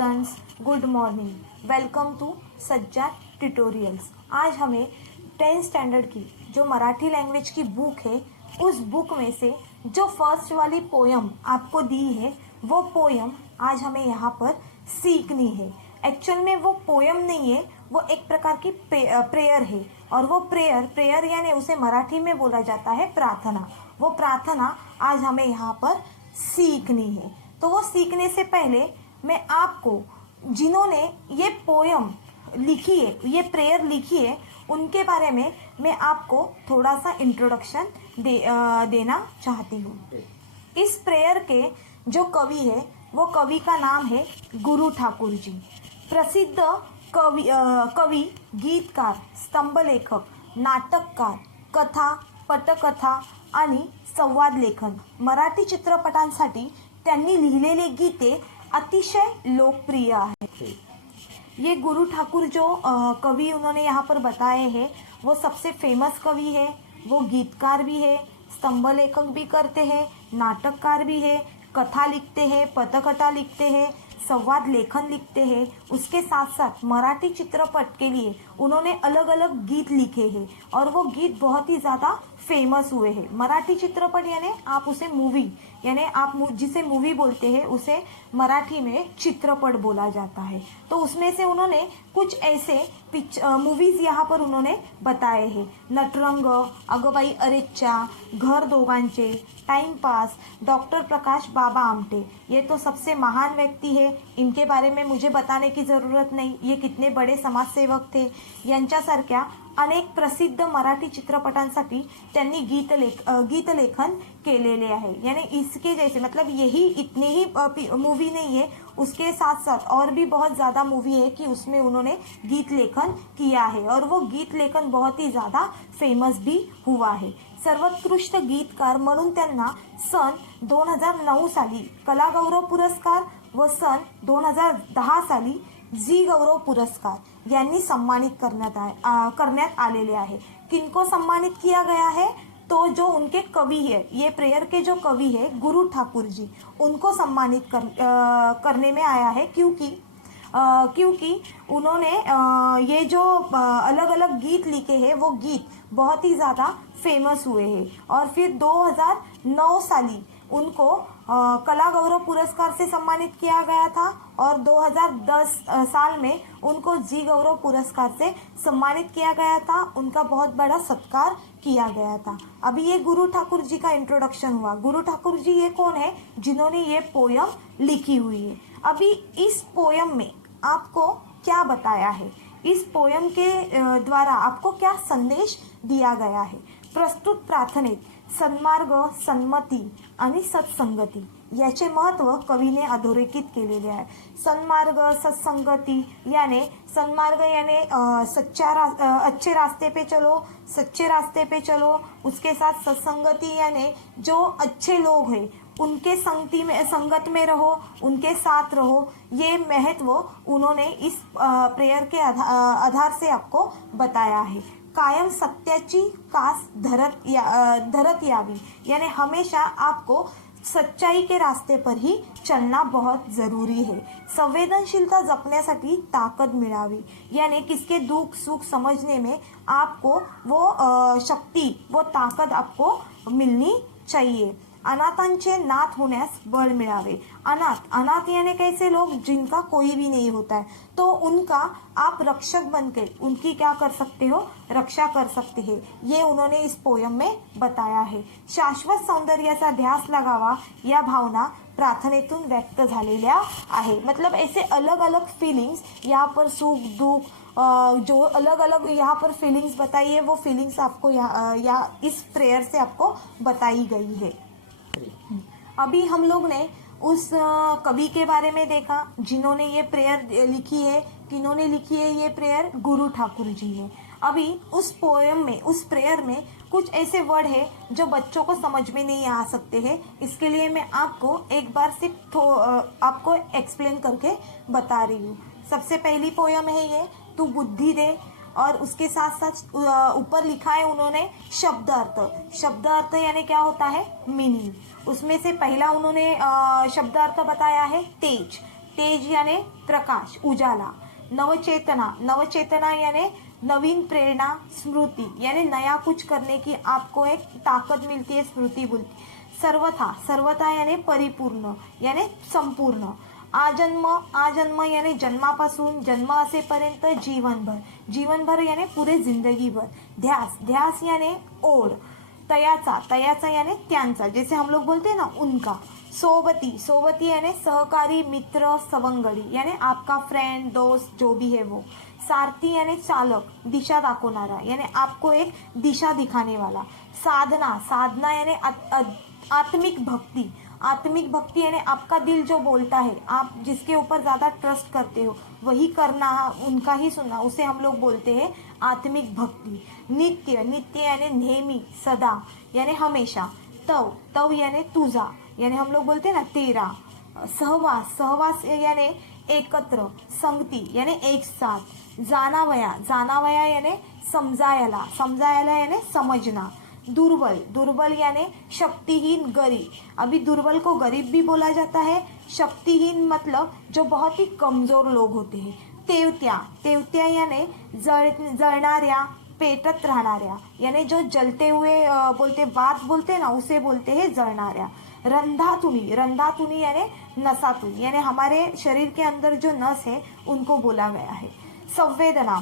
Students, good morning. Welcome to Sajjad tutorials. आज हमें 10th standard की जो मराठी लैंग्वेज की बुक है, उस बुक में से जो फर्स्ट वाली पोयम आपको दी है, वो पोयम आज हमें यहाँ पर सीखनी है। एक्चुअल में वो पोयम नहीं है, वो एक प्रकार की प्रेयर है। और वो प्रेयर यानी उसे मराठी में बोला जाता है प्रार्थना। वो प्रार्थना आज हमें यहाँ पर सीखनी है। तो वो सीखने से पहले मैं आपको, जिन्होंने ये पोयम लिखी है, ये प्रेयर लिखी है, उनके बारे में मैं आपको थोड़ा सा इंट्रोडक्शन देना चाहती हूँ। इस प्रेयर के जो कवि है, वो कवि का नाम है गुरु ठाकुर जी। प्रसिद्ध कवि, गीतकार, स्तंभलेखक, नाटककार, कथा, पटकथा आणि संवाद लेखन, मराठी चित्रपटांसाठी त्यांनी लिहिलेले गीते अतिशय लोकप्रिय आहे। ये गुरु ठाकुर जो कवि उन्होंने यहाँ पर बताए हैं, वो सबसे फेमस कवि है। वो गीतकार भी है, स्तंभलेखक भी करते हैं, नाटककार भी है, कथा लिखते हैं, पटकथा लिखते हैं, संवाद लेखन लिखते हैं। उसके साथ साथ मराठी चित्रपट के लिए उन्होंने अलग अलग गीत लिखे हैं और वो गीत बहुत ही ज़्यादा फेमस हुए हैं। मराठी चित्रपट यानी आप उसे मूवी, यानी आप जिसे मूवी बोलते हैं, उसे मराठी में चित्रपट बोला जाता है। तो उसमें से उन्होंने कुछ ऐसे मूवीज यहाँ पर उन्होंने बताए हैं। नटरंग, अगबाई अरेच्चा, घर दोघांचे, टाइम पास, डॉक्टर प्रकाश बाबा आमटे। ये तो सबसे महान व्यक्ति है, इनके बारे में मुझे बताने की ज़रूरत नहीं। ये कितने बड़े समाजसेवक थे। यांच्यासारख्या अनेक प्रसिद्ध मराठी चित्रपटांसाठी त्यांनी गीतलेखन केलेले आहे। यानी इसके जैसे, मतलब यही इतने ही मूवी नहीं है, उसके साथ साथ और भी बहुत ज़्यादा मूवी है कि उसमें उन्होंने गीत लेखन किया है और वो गीत लेखन बहुत ही ज़्यादा फेमस भी हुआ है। सर्वोत्कृष्ट गीतकार म्हणून त्यांना सन 2009 साली कलागौरव पुरस्कार व सन 2010 साली जी गौरव पुरस्कार यांनी सम्मानित करण्यात आलेले आहे। किनको सम्मानित किया गया है? तो जो उनके कवि है, ये प्रेयर के जो कवि है गुरु ठाकुर जी, उनको सम्मानित करने में आया है। क्योंकि उन्होंने ये जो अलग अलग गीत लिखे हैं, वो गीत बहुत ही ज़्यादा फेमस हुए हैं। और फिर 2009 साली उनको कला गौरव पुरस्कार से सम्मानित किया गया था और 2010 साल में उनको जी गौरव पुरस्कार से सम्मानित किया गया था। उनका बहुत बड़ा सत्कार किया गया था। अभी ये गुरु ठाकुर जी का इंट्रोडक्शन हुआ। गुरु ठाकुर जी ये कौन है? जिन्होंने ये पोयम लिखी हुई है। अभी इस पोयम में आपको क्या बताया है, इस पोयम के द्वारा आपको क्या संदेश दिया गया है? प्रस्तुत प्रार्थनेत सन्मार्ग, सन्मती आणि सत्संगती याचे महत्त्व कवीने अधोरेखित केलेले आहे। सन्मार्ग, सत्संगती यानी सन्मार्ग यानी अच्छे रास्ते पे चलो, सच्चे रास्ते पे चलो। उसके साथ सत्संगति यानी जो अच्छे लोग हैं उनके संगत में रहो, उनके साथ रहो। ये महत्व उन्होंने इस प्रेयर के आधार से आपको बताया है। कायम सत्याची कास धरत यावी, यानी हमेशा आपको सच्चाई के रास्ते पर ही चलना बहुत ज़रूरी है। संवेदनशीलता जपण्यासाठी ताकद मिळावी, यानी किसके दुख सुख समझने में आपको वो शक्ति, वो ताकद आपको मिलनी चाहिए। अनाथांचे नाथ होण्यास बळ मिळावे। अनाथ यानी कैसे लोग जिनका कोई भी नहीं होता है, तो उनका आप रक्षक बनकर उनकी क्या कर सकते हो? रक्षा कर सकते हैं। ये उन्होंने इस पोयम में बताया है। शाश्वत सौंदर्याचा ध्यास लगावा या भावना प्रार्थनेतून व्यक्त झालेल्या आहे। मतलब ऐसे अलग अलग फीलिंग्स यहाँ पर, सुख दुख, जो अलग अलग यहाँ पर फीलिंग्स बताई है, वो फीलिंग्स आपको यहाँ इस प्रेयर से आपको बताई गई है। अभी हम लोग ने उस कवि के बारे में देखा जिन्होंने ये प्रेयर लिखी है। किन्होंने लिखी है ये प्रेयर? गुरु ठाकुर जी ने। अभी उस पोयम में, उस प्रेयर में कुछ ऐसे वर्ड है जो बच्चों को समझ में नहीं आ सकते हैं। इसके लिए मैं आपको एक बार सिर्फ आपको एक्सप्लेन करके बता रही हूँ। सबसे पहली पोयम है ये, तू बुद्धि दे, और उसके साथ साथ ऊपर लिखा है उन्होंने शब्द अर्थ। शब्द अर्थ यानी क्या होता है? मीनिंग। उसमें से पहला उन्होंने शब्द अर्थ बताया है तेज। तेज यानी प्रकाश उजाला, नवचेतना, नवचेतना यानी नवीन प्रेरणा, स्मृति यानी नया कुछ करने की आपको एक ताकत मिलती है, स्मृति बोलती। सर्वथा, सर्वथा यानी परिपूर्ण यानी संपूर्ण। आजन्म, आजन्म यानी जन्मापासून जन्म असेपर्यंत जीवनभर, जीवनभर यानी पुरे जिंदगीभर। ध्यास, ध्यास यानी ओढ। तयाचा, तयाचा यानी त्यांचा, जैसे हम लोग बोलते हैं ना उनका। सोबती, सोबती यानी सहकारी, मित्र, सवंगडी यानी आपका फ्रेंड, दोस्त जो भी है वो। सारथी यानी चालक, दिशा दाखवणारा यानी आपको एक दिशा दिखाने वाला। साधना, साधना यानी आत्मिक भक्ति, आत्मिक भक्ति यानी आपका दिल जो बोलता है, आप जिसके ऊपर ज्यादा ट्रस्ट करते हो वही करना, उनका ही सुनना, उसे हम लोग बोलते हैं आत्मिक भक्ति। नित्य, नित्य यानी नेहमी, सदा यानी हमेशा। तव, तव यानी तुझा यानी हम लोग बोलते हैं ना तेरा। सहवास, सहवास यानी एकत्र, संगती यानी एक साथ। जानावया, जानावया यानी समजायला, समजायला यानी समझना। दुर्बल, दुर्बल यानी शक्तिहीन, गरीब। अभी दुर्बल को गरीब भी बोला जाता है, शक्तिहीन मतलब जो बहुत ही कमजोर लोग होते हैं। तेवत्या, तेवत्या यानी जळणाऱ्या, पेटत राहणाऱ्या यानी जो जलते हुए बोलते बात बोलते ना उसे बोलते हैं जळणाऱ्या। रंधातुनी, रंधातुनी यानी नसातुनी यानी हमारे शरीर के अंदर जो नस है उनको बोला गया है। संवेदना,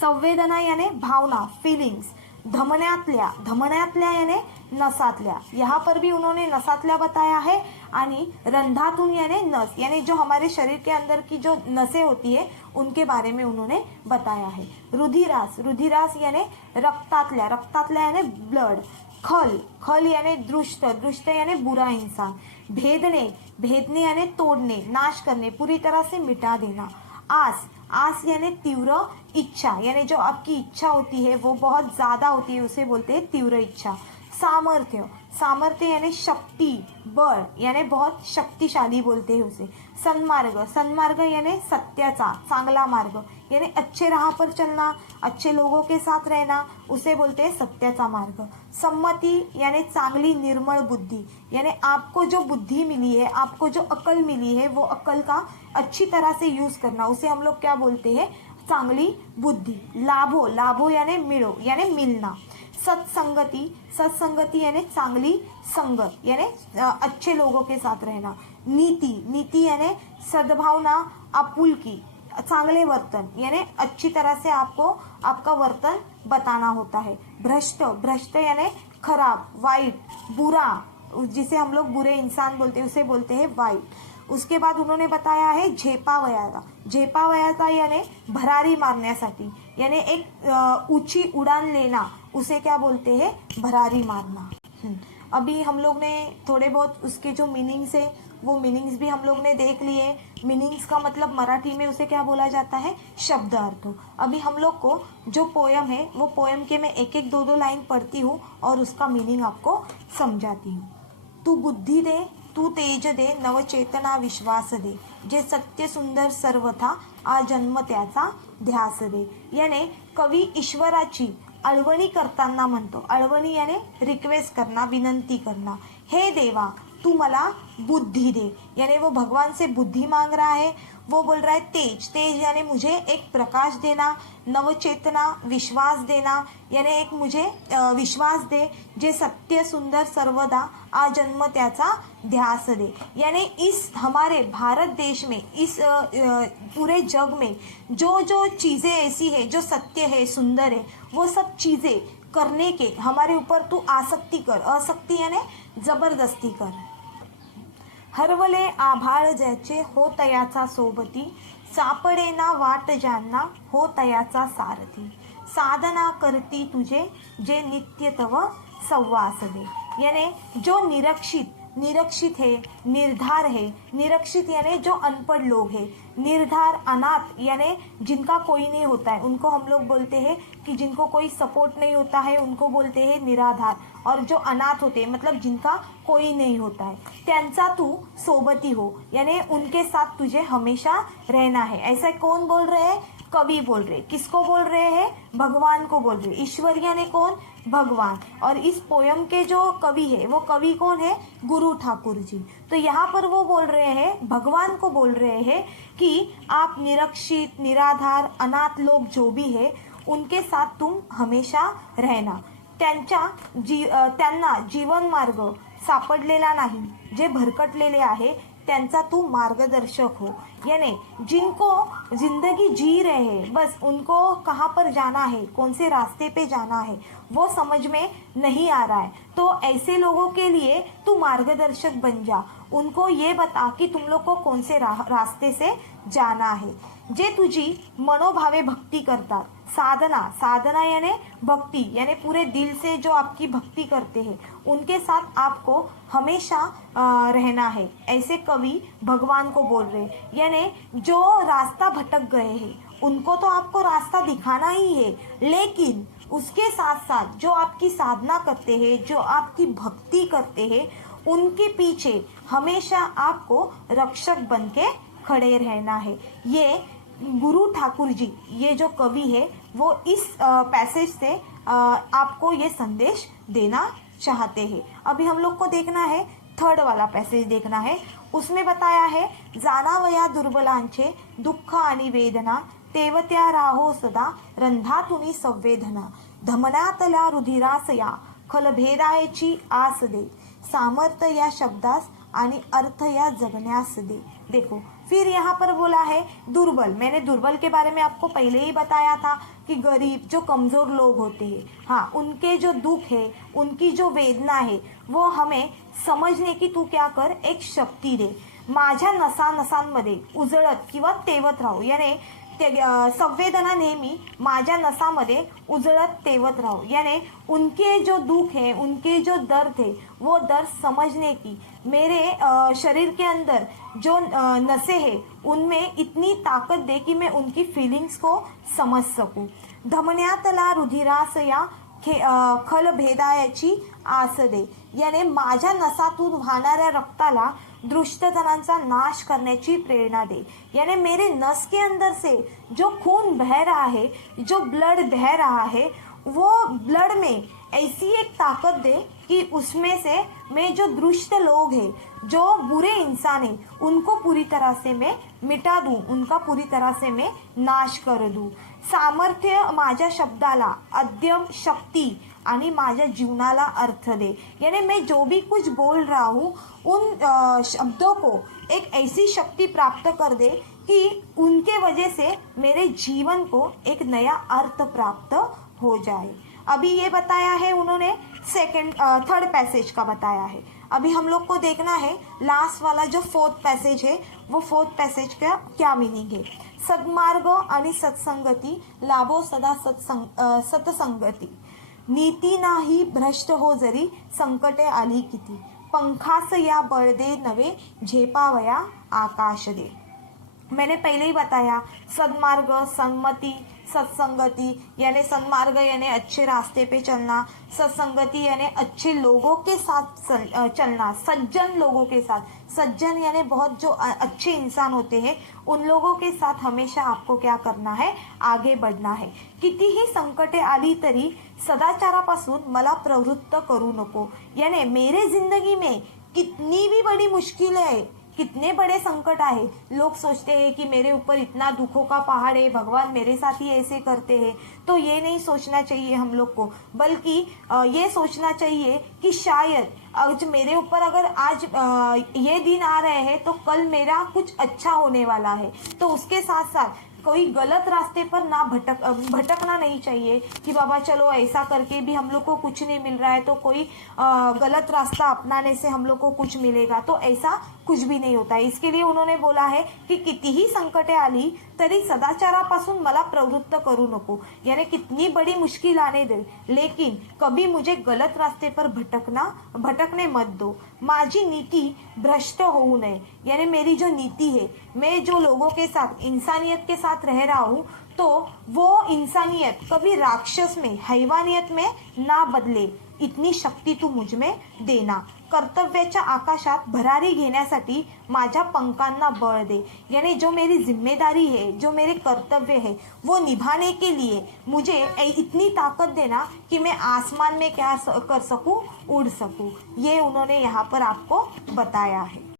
संवेदना यानी भावना, फीलिंग्स। धमन्यातल्या, धमन्यातल्या यानी नसातल्या, यहाँ पर भी उन्होंने नसातल्या बताया है। आणि रंधातून यानी नस यानी जो हमारे शरीर के अंदर की जो नसें होती है उनके बारे में उन्होंने बताया है। रुधिरास, रुधिरास यानी रक्तातल्या, रक्तातल्या यानी ब्लड। खल, खल यानी दुष्ट, दुष्ट यानी बुरा इंसान। भेदने, भेदने यानी तोड़ने, नाश करने, पूरी तरह से मिटा देना। आस, आस यानी तीव्र इच्छा यानी जो आपकी इच्छा होती है वो बहुत ज्यादा होती है, उसे बोलते हैं तीव्र इच्छा। सामर्थ्य, सामर्थ्य यानी शक्ति, बळ यानी बहुत शक्तिशाली बोलते हैं उसे। सन्मार्ग, सन्मार्ग यानी सत्याचा, चांगला मार्ग यानी अच्छे राह पर चलना, अच्छे लोगों के साथ रहना, उसे बोलते हैं सत्याचा मार्ग। सम्मति यानी चांगली निर्मल बुद्धि यानी आपको जो बुद्धि मिली है, आपको जो अकल मिली है वो अकल का अच्छी तरह से यूज करना, उसे हम लोग क्या बोलते हैं चांगली बुद्धि। लाभो, लाभो यानी मिळो यानी मिलना। सत्संगति, सत्संगति यानी चांगली संगत यानी अच्छे लोगों के साथ रहना। नीति, नीति यानी सद्भावना, आपुलकी, चांगले वर्तन यानी अच्छी तरह से आपको आपका वर्तन बताना होता है। भ्रष्ट, भ्रष्ट यानी खराब, वाइट, बुरा, जिसे हम लोग बुरे इंसान बोलते हैं उसे बोलते हैं वाइट। उसके बाद उन्होंने बताया है झेपावयाचा, झेपावयाचा यानी भरारी मारण्यासाठी यानी एक ऊंची उड़ान लेना, उसे क्या बोलते हैं भरारी मारना। अभी हम लोग ने थोड़े बहुत उसके जो मीनिंग्स है वो मीनिंग्स भी हम लोग ने देख लिए। मीनिंग्स का मतलब मराठी में उसे क्या बोला जाता है शब्द अर्थ। अभी हम लोग को जो पोयम है वो पोयम के मैं एक एक दो दो लाइन पढ़ती हूँ और उसका मीनिंग आपको समझाती हूँ। तू बुद्धी दे, तू तेज दे, नवचेतना विश्वास दे, जे सत्य सुंदर सर्वथा आ जन्म त्याचा ध्यास दे। याने कवी ईश्वराची अळवणी करताना म्हणतो, अळवणी यानी रिक्वेस्ट करना, विनंती करना, हे देवा तू मला बुद्धि दे, यानी वो भगवान से बुद्धि मांग रहा है। वो बोल रहा है तेज, तेज यानी मुझे एक प्रकाश देना, नवचेतना विश्वास देना यानी एक मुझे विश्वास दे, जे सत्य सुंदर सर्वदा आ जन्म त्याचा ध्यास दे। यानी इस हमारे भारत देश में, इस पूरे जग में जो जो चीज़ें ऐसी है जो सत्य है, सुंदर है, वो सब चीज़ें करने के हमारे ऊपर तू आसक्ति कर, आसक्ति यानी जबरदस्ती कर। हरवले आभाळ ज्याचे हो तयाचा सोबती, सापडे ना वाट ज्यांना हो तयाचा सारथी, साधना करती तुझे जे नित्य तव संवास दे। यानी जो निरक्षित, निरक्षित है, निर्धार है, निरक्षित यानी जो अनपढ़ लोग हैं, निर्धार अनाथ यानी जिनका कोई नहीं होता है, उनको हम लोग बोलते हैं कि जिनको कोई सपोर्ट नहीं होता है उनको बोलते हैं निराधार। और जो अनाथ होते हैं मतलब जिनका कोई नहीं होता है, त्यांचा तू सोबती हो यानी उनके साथ तुझे हमेशा रहना है। ऐसा कौन बोल रहे हैं? कवि बोल रहे। किसको बोल रहे हैं? भगवान को बोल रहे। ईश्वर यानी कौन? भगवान। और इस पोयम के जो कवि है वो कवि कौन है? गुरु ठाकुर जी। तो यहाँ पर वो बोल रहे हैं, भगवान को बोल रहे हैं कि आप निरक्षित, निराधार, अनाथ लोग जो भी है उनके साथ तुम हमेशा रहना। त्यांना जीवन मार्ग सापडलेला नाही, जे भरकटलेले आहे त्यांचा तू मार्गदर्शक हो। यानी जिनको जिंदगी जी रहे हैं, बस उनको कहाँ पर जाना है, कौन से रास्ते पे जाना है वो समझ में नहीं आ रहा है, तो ऐसे लोगों के लिए तू मार्गदर्शक बन जा। उनको ये बता कि तुम लोग को कौन से रास्ते से जाना है। जे तुझी मनोभावे भक्ति करतात, साधना यानी भक्ति, यानी पूरे दिल से जो आपकी भक्ति करते हैं उनके साथ आपको हमेशा रहना है। ऐसे कवि भगवान को बोल रहे हैं। यानी जो रास्ता भटक गए हैं उनको तो आपको रास्ता दिखाना ही है, लेकिन उसके साथ साथ जो आपकी साधना करते हैं, जो आपकी भक्ति करते हैं, उनके पीछे हमेशा आपको रक्षक बन के खड़े रहना है। ये गुरु ठाकुर जी, ये जो कवि है वो इस पैसेज से आपको ये संदेश देना चाहते हैं। अभी हम लोग को देखना है थर्ड वाला पैसेज देखना है। उसमें बताया है, जाणावया दुर्बलांचे दुःख आणि वेदना, तेवत्या राहो सदा रंधातुनी संवेदना, धमनातल्या रुधिरासया खलभेदायची आस दे, सामर्थ्य या शब्दास आणि अर्थ या जगण्यास दे। देखो फिर यहाँ पर बोला है दुर्बल। मैंने दुर्बल के बारे में आपको पहले ही बताया था कि गरीब, जो कमजोर लोग होते हैं, हाँ, उनके जो दुख है, उनकी जो वेदना है वो हमें समझने की तू क्या कर, एक शक्ती दे। माझ्या नसांमध्ये उजळत किंवा तेवत राहू, यानी संवेदना नेहमी माझ्या नसामध्ये उजळत तेवत राहो। यानी उनके जो दुख है, उनके जो दर्द है, वो दर्द समझने की मेरे शरीर के अंदर जो नसें है उनमें इतनी ताकत दे कि मैं उनकी फीलिंग्स को समझ सकूं। धमन्यातला रुधिरासया खल भेदायाची आस दे, यानी माझ्या नसातून वाहणाऱ्या रक्ताला दुष्टजनांचा नाश करने की प्रेरणा दे। यानी मेरे नस के अंदर से जो खून बह रहा है, जो ब्लड बह रहा है, वो ब्लड में ऐसी एक ताकत दे कि उसमें से मैं जो दुष्ट लोग हैं, जो बुरे इंसान हैं, उनको पूरी तरह से मैं मिटा दूं, उनका पूरी तरह से मैं नाश कर दूं। सामर्थ्य माझ्या शब्दाला, अद्यम शक्ति आणि माझ्या जीवनाला अर्थ दे। यानी मैं जो भी कुछ बोल रहा हूँ उन शब्दों को एक ऐसी शक्ति प्राप्त कर दे कि उनके वजह से मेरे जीवन को एक नया अर्थ प्राप्त हो जाए। अभी ये बताया है उन्होंने, थर्ड पैसेज का बताया है। अभी हम लोग को देखना है लास्ट वाला जो फोर्थ पैसेज है, वो फोर्थ पैसेज का क्या मीनिंग है। सद्मार्ग आणि सत्संगती लाभो सदा सतसंगती, नीती नाही भ्रष्ट हो जरी संकटे आली किती, पंखास या बळ दे नवे झेपावया आकाश दे। मैंने पहले ही बताया सद्मार्ग, सन्मति, सत्संगति, यानी सन्मार्ग यानी अच्छे रास्ते पे चलना, सत्संगति यानी अच्छे लोगों के साथ चलना, सज्जन लोगों के साथ। सज्जन यानी बहुत जो अच्छे इंसान होते हैं, उन लोगों के साथ हमेशा आपको क्या करना है, आगे बढ़ना है। कितीही संकटे आली तरी सदाचारापासून मला प्रवृत्त करू नको। यानी मेरे जिंदगी में कितनी भी बड़ी मुश्किल है, कितने बड़े संकट आए, लोग सोचते हैं कि मेरे ऊपर इतना दुखों का पहाड़ है, भगवान मेरे साथ ही ऐसे करते हैं, तो ये नहीं सोचना चाहिए हम लोग को, बल्कि ये सोचना चाहिए कि शायद आज मेरे ऊपर अगर आज ये दिन आ रहे हैं तो कल मेरा कुछ अच्छा होने वाला है। तो उसके साथ साथ कोई गलत रास्ते पर ना भटकना नहीं चाहिए कि बाबा चलो ऐसा करके भी हम लोग को कुछ नहीं मिल रहा है तो कोई गलत रास्ता अपनाने से हम लोग को कुछ मिलेगा, तो ऐसा कुछ भी नहीं होता है। इसके लिए उन्होंने बोला है कि कितीही संकटे आली तरी सदाचारापासून मला प्रवृत्त करू नको। यानी कितनी बड़ी मुश्किल आने दे, लेकिन कभी मुझे गलत रास्ते पर भटकने मत दो। माझी नीति भ्रष्ट होऊ नये, यानी मेरी जो नीति है, मैं जो लोगों के साथ इंसानियत के साथ रह रहा हूँ, तो वो इंसानियत कभी राक्षस में, हैवानियत में ना बदले, इतनी शक्ति तू मुझ में देना. कर्तव्याच्या आकाशात भरारी घेण्यासाठी माझ्या पंखांना बळ दे. यानी जो मेरी जिम्मेदारी है, जो मेरे कर्तव्य है, वो निभाने के लिए मुझे इतनी ताकत देना कि मैं आसमान में क्या कर सकूं, उड़ सकूं. ये उन्होंने यहाँ पर आपको बताया है.